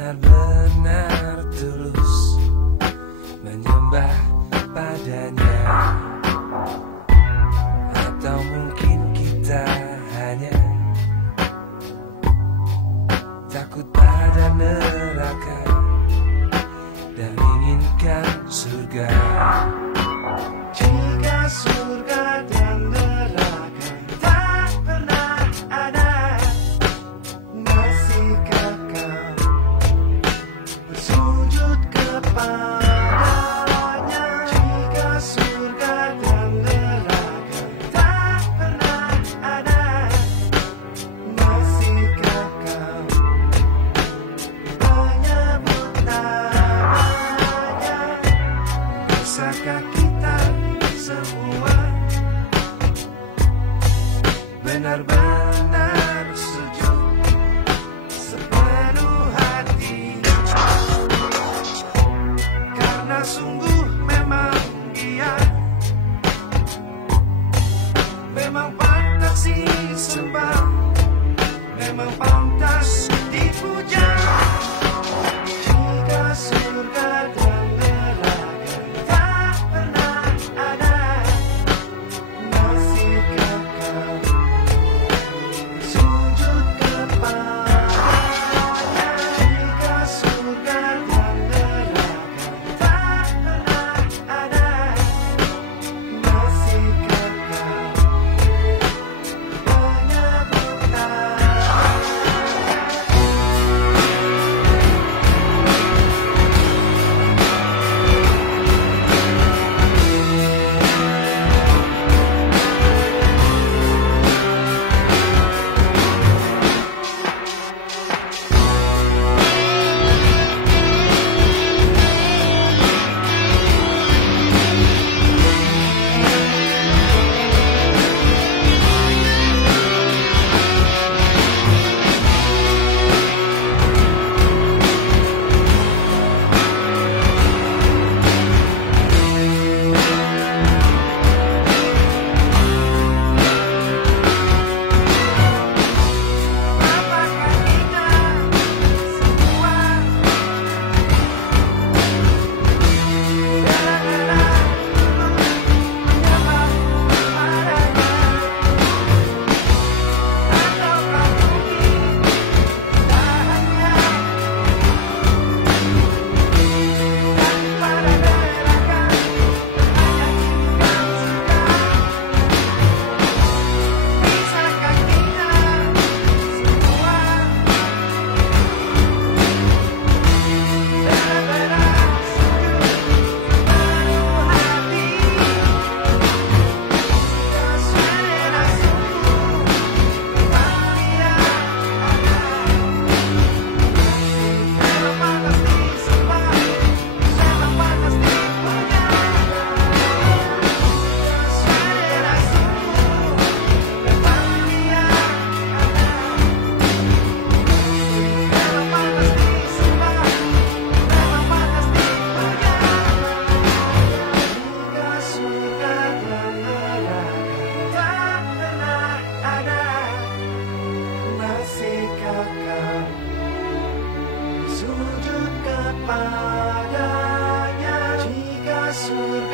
benar-benar tulus menyembah padanya, atau mungkin kita hanya takut pada neraka dan inginkan surga. Jika surga dan neraka tak pernah ada, masihkah kau bersujud kepadanya? Jika surga dan neraka tak pernah ada, masihkah kau menyebut namanya? Bisakah kita semua benar-benar sujud sepenuh hati? Karena sungguh memang dia memang pantas disembah, memang pantas dipuja. Jika surga dan neraka tak pernah ada, masihkah kau sujud kepadanya? Jika surga dan neraka tak pernah ada, masihkah kau menyebut namanya? Masihkah kau sujud kepadanya? Jika surga